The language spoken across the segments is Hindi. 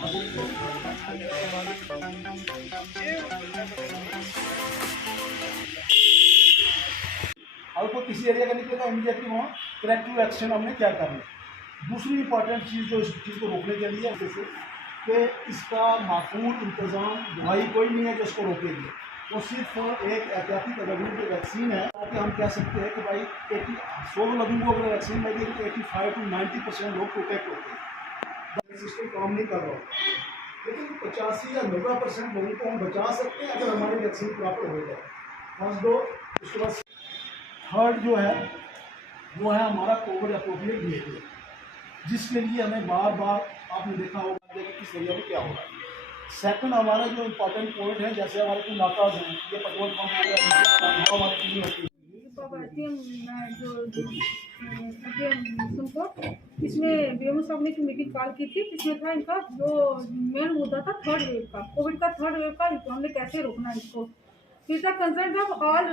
आपको किसी एरिया का निकलेगा इमीडिएटली वहाँ करेक्टिव एक्शन हमने क्या करना है। दूसरी इंपॉर्टेंट चीज़ जो इस चीज़ को रोकने के लिए जैसे कि इसका माकूल इंतज़ाम दवाई कोई नहीं है जो इसको रोकेगी, वो सिर्फ एक एहतियाती तदबीर जो वैक्सीन है कि हम कह सकते हैं कि भाई 100 लोगों को अगर वैक्सीन लगेगी तो 85 to 90% लोग प्रोटेक्ट होते हैं। सिस्टम काम नहीं कर रहा होता, लेकिन 85 या 90% लोगों को हम बचा सकते हैं अगर हमारी वैक्सीन प्रॉपर हो जाए। फर्स्ट डोज, उसके बाद थर्ड जो है वो है हमारा कोविड अप्रोप्रिएट बिहेवियर, जिसके लिए हमें बार बार आपने देखा होगा कि किस एरिया में क्या हो रहा है। सेकंड हमारा जो इम्पोर्टेंट पॉइंट है, जैसे हमारे कुछ नाकाज हैं, ये पेट्रोल पंप हो गया, हमारी चीज़ें होती है इसमें बीएमओ साहब ने मीटिंग कॉल की थी, जिसमें था इनका जो मेन मुद्दा था थर्ड वेव का, कोविड का थर्ड वेव का हमने कैसे रोकना है इसको। फिर तक concern of all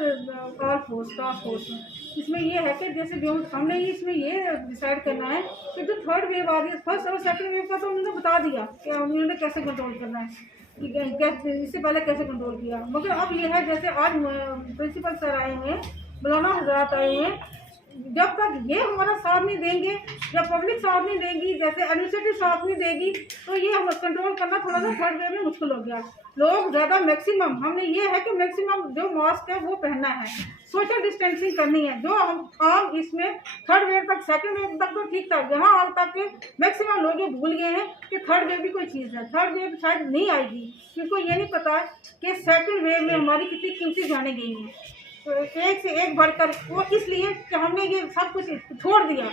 force task force में इसमें ये है कि जैसे जो हमने ही इसमें ये डिसाइड करना है कि जो थर्ड वेव आ रही है, फर्स्ट और सेकंड वेव का तो उन्होंने बता दिया कि उन्होंने कैसे कंट्रोल करना है, इससे पहले कैसे कंट्रोल किया। मगर अब ये है जैसे आज प्रिंसिपल सर आए हुए हैं, मौलाना हजरात आए हुए हैं, जब तक ये हमारा साथ नहीं देंगे या पब्लिक साथ नहीं देगी, जैसे एडमिनिस्ट्रेटिव साथ नहीं देगी, तो ये हम कंट्रोल करना थोड़ा सा थर्ड वेव में मुश्किल हो गया। लोग ज़्यादा मैक्सिमम हमने ये है कि मैक्सिमम जो मास्क है वो पहनना है, सोशल डिस्टेंसिंग करनी है। जो हम आम इसमें थर्ड वेव तक सेकंड वेव तक तो ठीक था, यहाँ आज तक मैक्सिमम लोग ये भूल गए हैं कि थर्ड वेव भी कोई चीज़ है। थर्ड वेव शायद नहीं आएगी, क्योंकि ये नहीं पता कि सेकंड वेव में हमारी कितनी कीमती जाने गई हैं। तो एक से एक बढ़कर वो इसलिए कि हमने ये सब कुछ छोड़ दिया।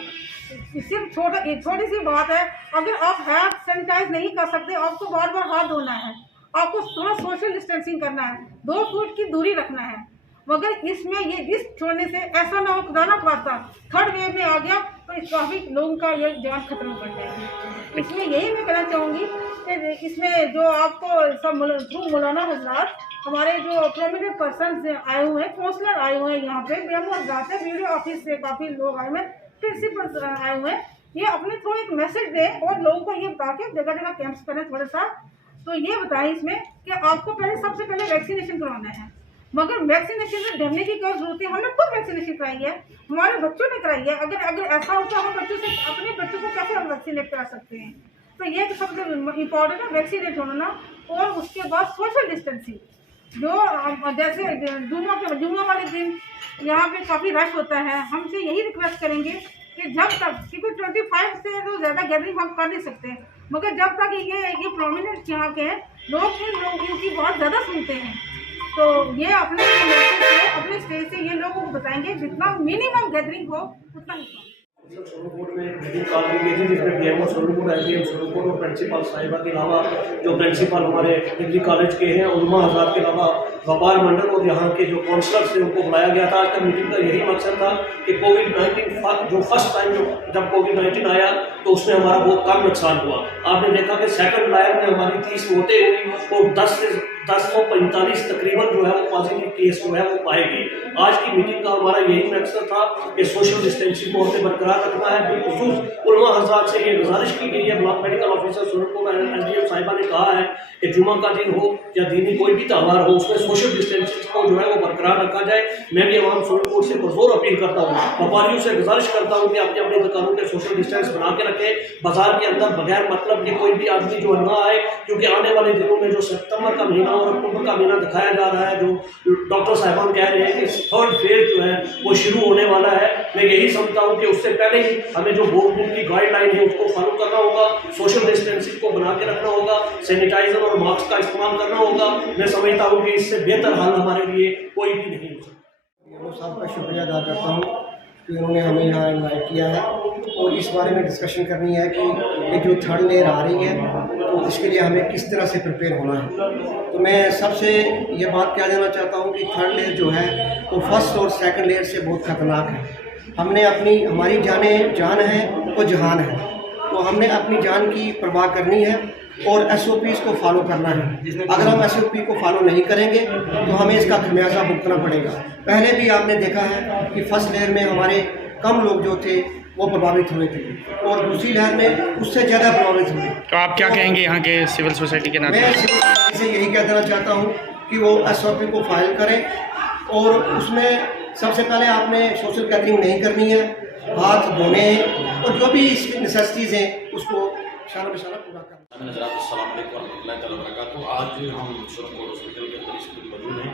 सिर्फ छोटी सी बात है, अगर आप हाथ सैनिटाइज नहीं कर सकते, आपको बार बार हाथ धोना है, आपको थोड़ा सोशल डिस्टेंसिंग करना है, 2 फुट की दूरी रखना है। मगर इसमें ये रिस्क छोड़ने से ऐसा ना हो, खुदा ना खास्ता थर्ड वेव में आ गया तो इस काफ़ी लोगों का ये जान खत्म कर जाएगी। इसमें यही मैं कहना चाहूँगी कि इसमें जो आपको सब थ्रू मौलाना हजरात, हमारे जो प्रोमिनेंट पर्सन आए हुए हैं, काउंसलर आए हुए हैं, यहाँ पे बीएमओ हजरात है, वीडियो ऑफिस से काफ़ी लोग आए हुए हैं, प्रिंसिपल आए हुए हैं, ये अपने थ्रू एक मैसेज दें और लोगों को ये बता के जगह जगह कैंप्स करें थोड़ा सा। तो ये बताएं इसमें कि आपको पहले सबसे पहले वैक्सीनेशन करवाना है, मगर वैक्सीनेशन में डरने की क्या जरूरत है। हमने खुद वैक्सीनेशन कराई है, हमारे बच्चों ने कराई है। अगर ऐसा होता हम बच्चों से अपने बच्चों को कैसे हम वैक्सीनेट करा सकते हैं। तो ये सबसे इम्पोर्टेंट है वैक्सीनेट होना, और उसके बाद सोशल डिस्टेंसिंग। जो जैसे जुम्मा वाले दिन यहाँ पे काफ़ी रश होता है, हमसे यही रिक्वेस्ट करेंगे कि जब तक, क्योंकि 25 से तो ज़्यादा गैदरिंग हम कर नहीं सकते, मगर जब तक ये प्रोमिनेंट यहाँ के हैं लोग इनकी बहुत ज़्यादा सुनते हैं, तो ये अपने स्टेज से ये लोगों को बताएंगे जितना मिनिमम गैदरिंग हो उतना ही। सोनूकोट में एक मीटिंग कॉल की गई थी, जिसमें बीएमओ सोनूकोट, एसडीएम सोनूकोट और प्रिंसिपल साहिबा के अलावा जो प्रिंसिपल हमारे डिग्री कॉलेज के हैं, उलमा हजरात के अलावा व्यापार मंडल और यहाँ के जो काउंसलर्स थे उनको बुलाया गया था। आज का मीटिंग का यही मकसद था कि कोविड-19 जो फर्स्ट टाइम जब कोविड-19 आया तो उसमें हमारा बहुत कम नुकसान हुआ। आपने देखा कि सेकंड लायर में हमारी 30 मौतें हुई और 1045 तकरीबन जो है वो पॉजिटिव केस जो है वो पाए गए। आज की मीटिंग का हमारा यही मकसद था कि सोशल डिस्टेंसिंग को हमें बरकरार रखना है। बिलखुसूस उलमा हज़रात से ये गुजारिश की गई है, ब्लॉक मेडिकल ऑफिसर सोनूकोट एसडीएम साहिबा ने कहा है कि जुमा का दिन हो या दीनी कोई भी त्यौहार हो, उसमें सोशल डिस्टेंसिंग को जो है वो बरकरार रखा जाए। मैं भी अवाम सोनूकोट से पुरजोर अपील करता हूँ, व्यापारियों से गुजारिश करता हूँ कि अपनी अपनी दुकानों के सोशल डिस्टेंस बना के रखें। बाजार के अंदर बगैर मतलब के कोई भी आदमी जो ना आए, क्योंकि आने वाले दिनों में जो सितंबर का महीना और अक्टूबर का महीना दिखाया जा रहा है, जो डॉक्टर साहिबान कह रहे हैं कि थर्ड फेज जो है वो शुरू होने वाला है। मैं यही समझता हूँ कि उससे पहले ही हमें जो गवर्नमेंट की गाइडलाइन है उसको फॉलो करना होगा, सोशल डिस्टेंसिंग को बना के रखना होगा, सैनिटाइजर और मास्क का इस्तेमाल करना होगा। मैं समझता हूँ कि इससे बेहतर हाल हमारे लिए कोई भी नहीं हो सकता। साहब का शुक्रिया अदा करता हूँ कि उन्होंने हमें यहाँ इन्वाइट किया है और इस बारे में डिस्कशन करनी है कि ये जो थर्ड लेयर आ रही है तो इसके लिए हमें किस तरह से प्रिपेयर होना है। तो मैं सबसे ये बात कह देना चाहता हूँ कि थर्ड लेयर जो है वो फर्स्ट और सेकंड लेयर से बहुत ख़तरनाक है। हमने हमारी जान है तो जहान है, तो हमने अपनी जान की परवाह करनी है और SOPs को फॉलो करना है। अगर हम SOP को फॉलो नहीं करेंगे तो हमें इसका खमियाजा भुगतना पड़ेगा। पहले भी आपने देखा है कि फर्स्ट लेयर में हमारे कम लोग जो थे वो प्रभावित हुए थे, और दूसरी लहर में उससे ज़्यादा प्रभावित हुए। तो आप क्या कहेंगे यहाँ के सिविल सोसाइटी के नाते? मैं इसे यही कह देना चाहता हूँ कि वो SOP को फाइल करें, और उसमें सबसे पहले आपने सोशल गैदरिंग नहीं करनी है, हाथ धोने हैं, और जो भी इसकी नेसेसिटीज़ हैं उसको सारा पूरा करना। आज हम सुरनकोट हॉस्पिटल के अंदर इस वक्त मौजूद हैं।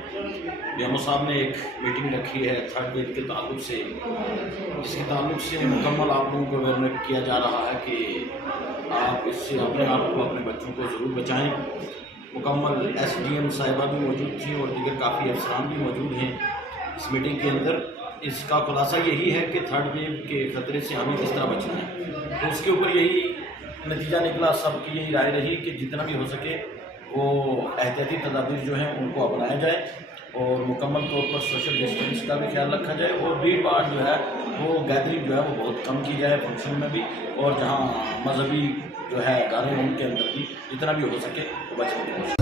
बीएमओ साहब ने एक मीटिंग रखी है थर्ड वेव के ताल्लुक से, जिसके ताल्लुक से मुकम्मल आप लोगों को अवेयर किया जा रहा है कि आप इससे अपने आप को, अपने बच्चों को ज़रूर बचाएं। मुकम्मल SDM साहिबा भी मौजूद थी और दीगर काफ़ी अफसरान भी मौजूद हैं इस मीटिंग के अंदर। इसका खुलासा यही है कि थर्ड वेव के ख़तरे से हमें किस तरह बचना है, तो उसके ऊपर यही नतीजा निकला। सबकी यही राय रही कि जितना भी हो सके वो एहतियाती तदाबीर जो हैं उनको अपनाया जाए, और मुकम्मल तौर पर सोशल डिस्टेंस का भी ख्याल रखा जाए, और भीड़ भाड़ जो है वो गैदरिंग जो है वो बहुत कम की जाए फंक्शन में भी, और जहाँ मजहबी जो है गाने उनके अंदर भी जितना भी हो सके वो बचने की कोशिश।